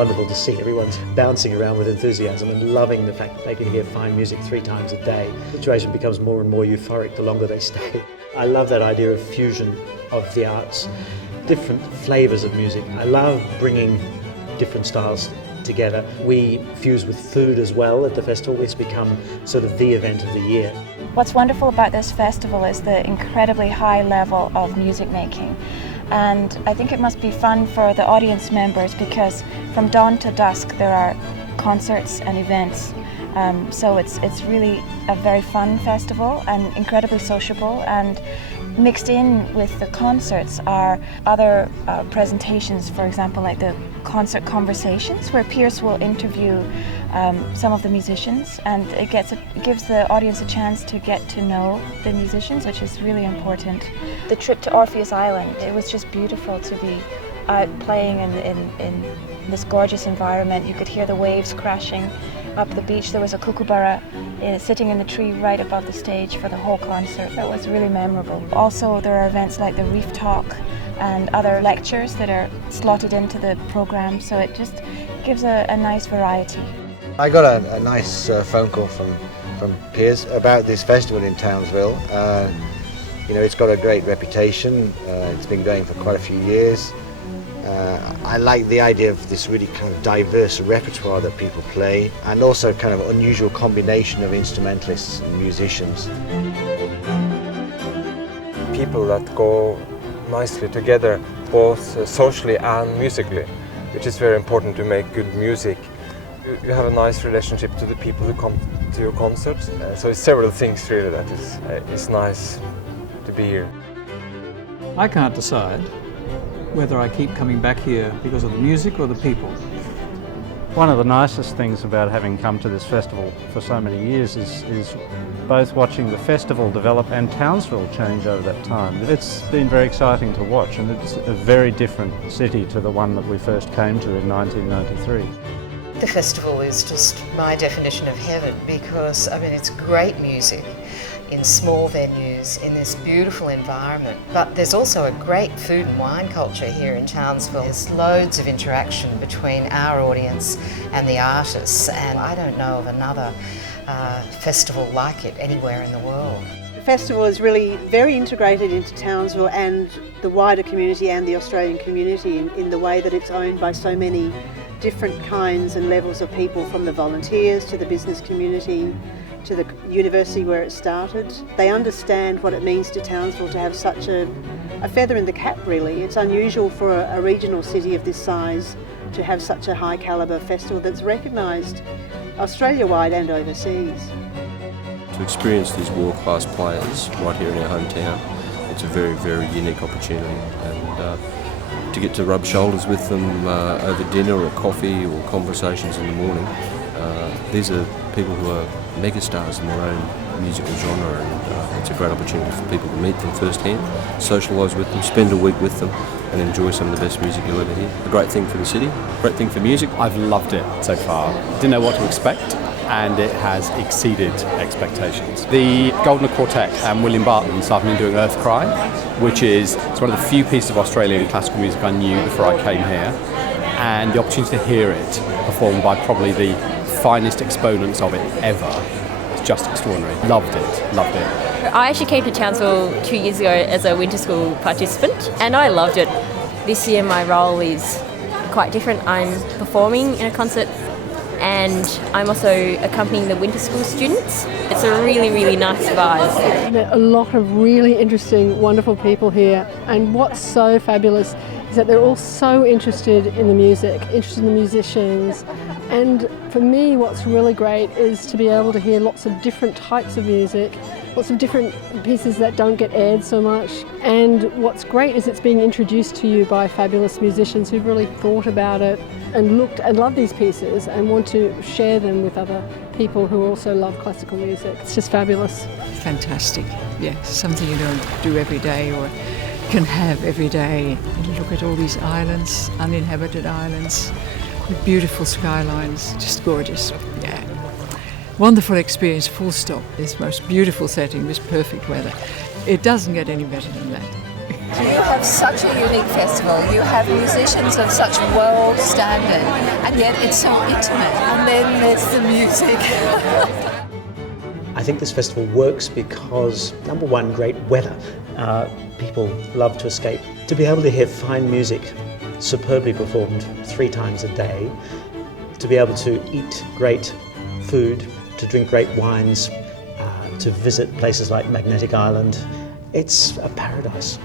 wonderful to see. Everyone's bouncing around with enthusiasm and loving the fact that they can hear fine music 3 times a day. The situation becomes more and more euphoric the longer they stay. I love that idea of fusion of the arts, different flavours of music. I love bringing different styles together. We fuse with food as well at the festival. It's become sort of the event of the year. What's wonderful about this festival is the incredibly high level of music making. And I think it must be fun for the audience members because from dawn to dusk there are concerts and events. So it's really a very fun festival and incredibly sociable, and mixed in with the concerts are other presentations, for example like the concert conversations where Pierce will interview some of the musicians, and it gives the audience a chance to get to know the musicians, which is really important. The trip to Orpheus Island, it was just beautiful to be out playing in this gorgeous environment. You could hear the waves crashing up the beach. There was a kookaburra sitting in the tree right above the stage for the whole concert. That was really memorable. Also, there are events like the Reef Talk and other lectures that are slotted into the program, so it just gives a nice variety. I got a nice phone call from Piers about this festival in Townsville. It's got a great reputation. It's been going for quite a few years. I like the idea of this really kind of diverse repertoire that people play, and also kind of unusual combination of instrumentalists and musicians. People that go nicely together, both socially and musically, which is very important to make good music. You have a nice relationship to the people who come to your concerts. So it's several things really that is nice to be here. I can't decide whether I keep coming back here because of the music or the people. One of the nicest things about having come to this festival for so many years is both watching the festival develop and Townsville change over that time. It's been very exciting to watch, and it's a very different city to the one that we first came to in 1993. The festival is just my definition of heaven because, it's great music in small venues in this beautiful environment. But there's also a great food and wine culture here in Townsville. There's loads of interaction between our audience and the artists, and I don't know of another festival like it anywhere in the world. The festival is really very integrated into Townsville and the wider community and the Australian community in the way that it's owned by so many different kinds and levels of people, from the volunteers to the business community to the university where it started. They understand what it means to Townsville to have such a feather in the cap, really. It's unusual for a regional city of this size to have such a high calibre festival that's recognised Australia-wide and overseas. To experience these world-class players right here in our hometown, it's a very, very unique opportunity, and to get to rub shoulders with them over dinner or coffee or conversations in the morning. These are people who are megastars in their own musical genre, and it's a great opportunity for people to meet them firsthand, socialise with them, spend a week with them and enjoy some of the best music you'll ever hear. A great thing for the city, great thing for music. I've loved it so far. Didn't know what to expect, and it has exceeded expectations. The Golden Quartet and William Barton this afternoon doing Earth Cry, which is one of the few pieces of Australian classical music I knew before I came here, and the opportunity to hear it performed by probably the finest exponents of it ever. It's just extraordinary. Loved it. I actually came to Townsville 2 years ago as a winter school participant, and I loved it. This year my role is quite different. I'm performing in a concert, and I'm also accompanying the winter school students. It's a really, really nice vibe. There are a lot of really interesting, wonderful people here, and what's so fabulous is that they're all so interested in the music, interested in the musicians. And for me, what's really great is to be able to hear lots of different types of music, lots of different pieces that don't get aired so much. And what's great is it's being introduced to you by fabulous musicians who've really thought about it and looked and love these pieces and want to share them with other people who also love classical music. It's just fabulous. Fantastic. Yeah, something you don't do every day or can have every day. And look at all these islands, uninhabited islands, with beautiful skylines, just gorgeous. Yeah. Wonderful experience, full stop. This most beautiful setting, this perfect weather. It doesn't get any better than that. You have such a unique festival. You have musicians of such world standard, and yet it's so intimate. And then there's the music. I think this festival works because, number one, great weather. People love to escape. To be able to hear fine music superbly performed 3 times a day, to be able to eat great food, to drink great wines, to visit places like Magnetic Island, it's a paradise.